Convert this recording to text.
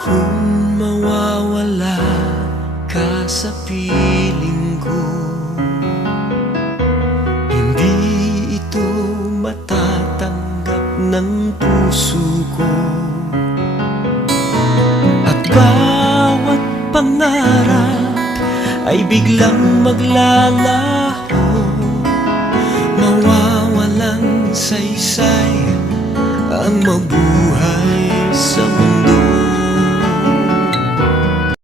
Kung mawawala ka sa piling ko Hindi ito matatanggap ng puso ko. At bawat pangarap ay biglang maglalaho Mawawalan saysay ang mabuhay.